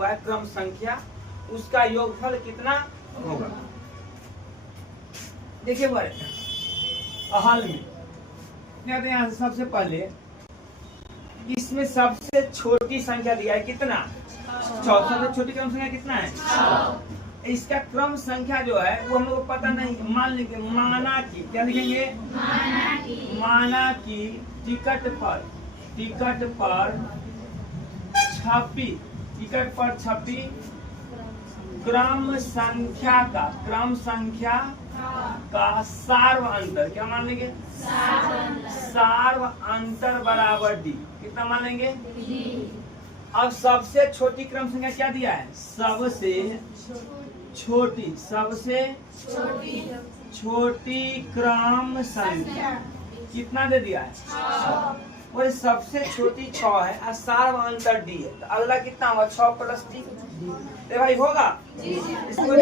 हुआ है क्रम संख्या, उसका योगफल कितना होगा। देखिए बड़े हल में यहाँ से सबसे पहले इसमें सबसे छोटी संख्या दिया है कितना, 6। सबसे छोटी क्रम संख्या कितना है, 6। इसका क्रम संख्या जो है वो हम लोग को पता नहीं, मान लेंगे माना की, क्या लिखेंगे, माना की टिकट पर छपी क्रम संख्या का सार्व अंतर, क्या मान लेंगे, सार्व अंतर बराबर डी। कितना मान लेंगे, अब सबसे छोटी क्रम संख्या क्या दिया है, सबसे छोटी क्रम संख्या कितना दे दिया है, और सबसे छोटी 6 है और सार्व अंतर डी है, तो अगला कितना होगा, 6 प्लस डी। भाई होगा, इसको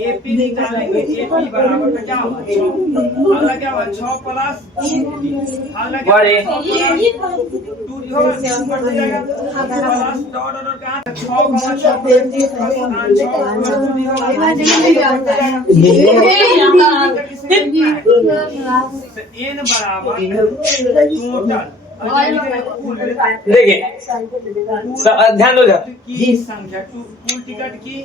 एपी निकालेंगे, एपी बराबर क्या होगा, 6। अगला क्या होगा, 6 प्लस अगला क्या होगा, 2 होगा, बढ़ जाएगा प्लस डॉट और कहाँ 6 एन बराबर टोटल, देखिए ध्यान दो की संख्या, कुल टिकट की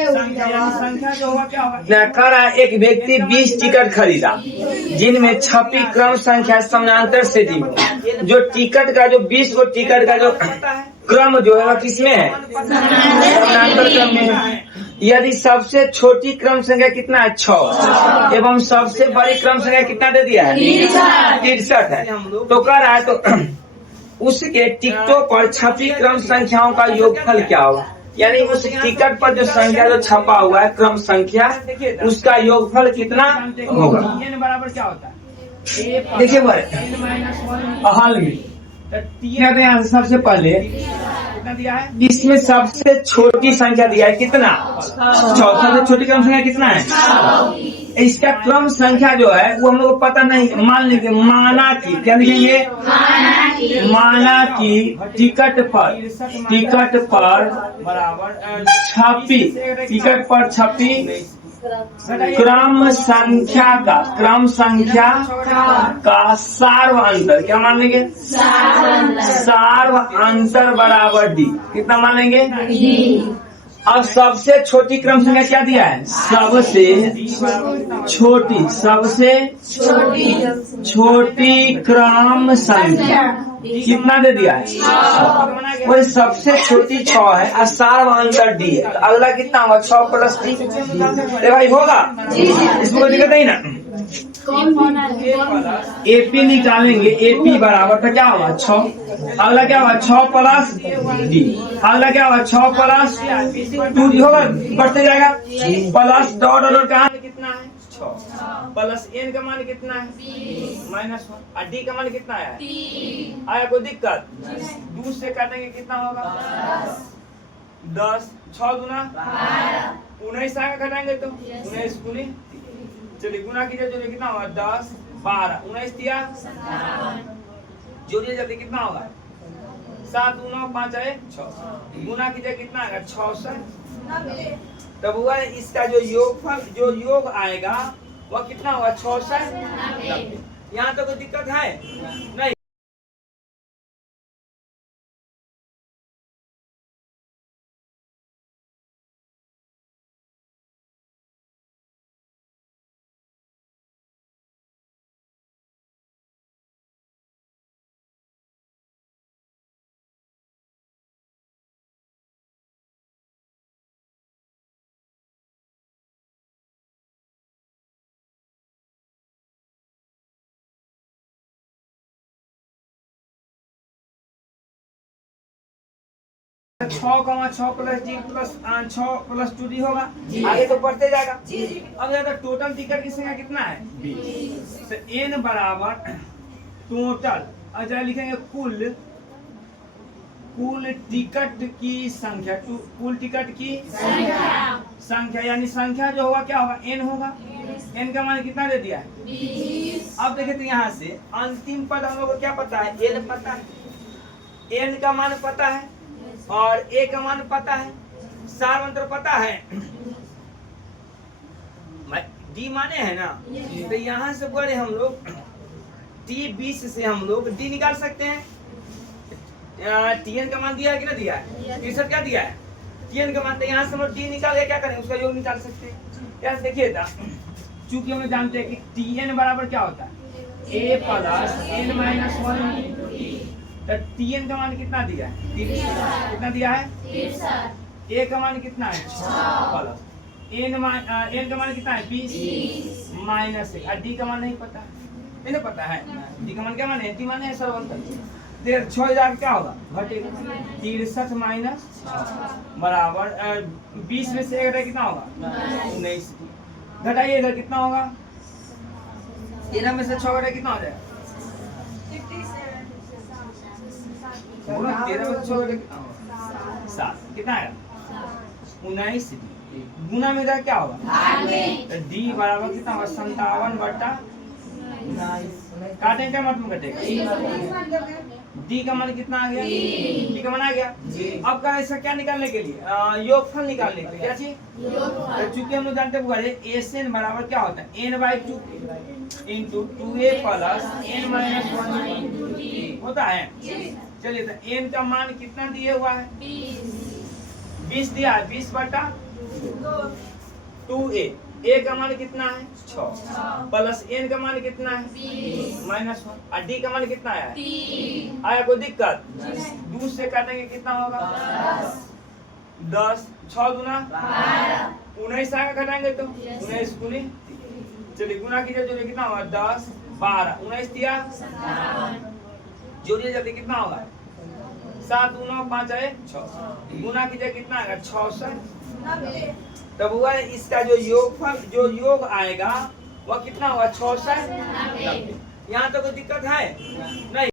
संख्या जो होगा क्या होगा, कह रहा है एक व्यक्ति 20 टिकट खरीदा जिनमें छपी क्रम संख्या समानांतर से दी, जो टिकट का जो 20 को टिकट का जो क्रम जो है किसमें है, समानांतर क्रम में है। यदि सबसे छोटी क्रम संख्या कितना है, 6 एवं सबसे बड़ी क्रम संख्या कितना दे दिया है, 63 है, तो कह रहा है तो उसके टिकटों पर छपी क्रम संख्याओं का योगफल क्या होगा, यानी उस टिकट पर जो संख्या जो छपा हुआ है क्रम संख्या, उसका योगफल कितना होगा। बराबर क्या होता है, देखिए हल में यहाँ सबसे पहले कितना दिया है, इसमें सबसे छोटी संख्या दिया है कितना, 6। सबसे छोटी क्रम संख्या कितना है, इसका क्रम संख्या जो है वो हम लोग को पता नहीं, मान लेंगे माना की, क्या लिखेंगे, माना की टिकट पर बराबर टिकट पर छपी क्रम संख्या का सार्व अंतर, क्या मान लेंगे, सार्व अंतर बराबर डी। कितना मान लेंगे, अब सबसे छोटी क्रम संख्या क्या दिया है, सबसे छोटी क्रम संख्या कितना दे दिया है, और सबसे छोटी 6 है और सार्व अंतर डी है, तो अगला कितना होगा, 6 प्लस डी। भाई होगा, इसमें कोई दिक्कत नहीं ना। एपी निकालेंगे, एपी बराबर तो क्या होगा, 6। अगला क्या होगा, 6 प्लस डी। अगला क्या होगा, 6 प्लस 2 होगा, बढ़ते जाएगा प्लस डॉट और कहाँ कितना है, 6 प्लस एन का मान कितना है, -1 और डी का मान कितना है, आया कोई दिक्कत, 2 से काटेंगे कितना होगा, 10, 6 गुना 19 आगे घटाएंगे तो 19 गुनी, चलिए गुना कीजिए, जो कितना होगा, 10 12 19 दिया, जोड़िए जल्दी कितना होगा, 7 9 5 6 गुना कीजिए कितना आएगा, 66। तब हुआ इसका जो योग आएगा वह कितना होगा, 66। यहाँ तो कोई दिक्कत है नहीं। छः प्लस डी प्लस 6 प्लस 2 होगा, आगे तो बढ़ते जाएगा। अब ज्यादा टोटल टिकट की संख्या कितना है, 20। तो एन बराबर टोटल, अच्छा लिखेंगे कुल टिकट की संख्या, कुल टिकट की संख्या यानी संख्या जो होगा क्या होगा, एन होगा। एन का मान कितना दे दिया है, 20। अब देखे तो यहाँ से अंतिम पद हम लोग को क्या पता है, एन पता है। n का मान पता है और a का मान पता है, सार मंत्र पता है, d माने है ना, तो यहाँ से बड़े हम लोग t20 से हम लोग d निकाल सकते हैं। tn का मान दिया है कि ना दिया है, 63 क्या दिया है, tn का मान, तो यहाँ से हम लोग d निकाल के क्या करें, उसका योग निकाल सकते हैं। यहाँ से देखिए चूंकि हम लोग जानते हैं कि tn बराबर क्या होता है, a प्लस n माइनस 1, तो tn का मान कितना दिया है, कितना दिया है, a का मान कितना है, 6 प्लस n का मान कितना है, 20 माइनस 1, और d का मान नहीं पता है, नहीं पता है, d का मान क्या माने, d माने है सर्वंतर, 6000 क्या होगा, घटेगा, 63 माइनस बराबर 20 में से 1 घटा कितना होगा, 19, घटाइए इधर कितना होगा, 13 में से 6 घटा कितना हो जाएगा, 13 में से 6 घटा कितना होगा, 7, कितना है 19, गुना में इधर क्या होगा, तो d बराबर कितना होगा, 57/19, काटे क्या मतलब कटेगा, d का मान कितना आ गया, d का मान आ गया। अब का ऐसा क्या निकालने के लिए, योगफल निकालने के लिए, क्या चीज, तो चूंकि हम लोग जानते हैं SN बराबर क्या होता है, n/2 into 2a plus n-1 होता है। चलिए तो n का मान कितना दिया हुआ है, 20 दिया है, 20/2a, a का मान कितना है 6 प्लस n का मान कितना है -1, और d का मान कितना आया है, आया कोई दिक्कत, 2 से काटेंगे कितना होगा 10, 6 दूना 19 आगे घटाएंगे तो 19 गुनी, चलिए गुना कीजिए, जोड़िए कितना होगा 10 12 19 दिया, जोड़िए जल्दी कितना होगा 7 9 5 6, गुना कीजिए कितना आएगा 66, तब हुआ इसका जो योग आएगा वह कितना होगा 66। यहाँ तो कोई दिक्कत है नहीं।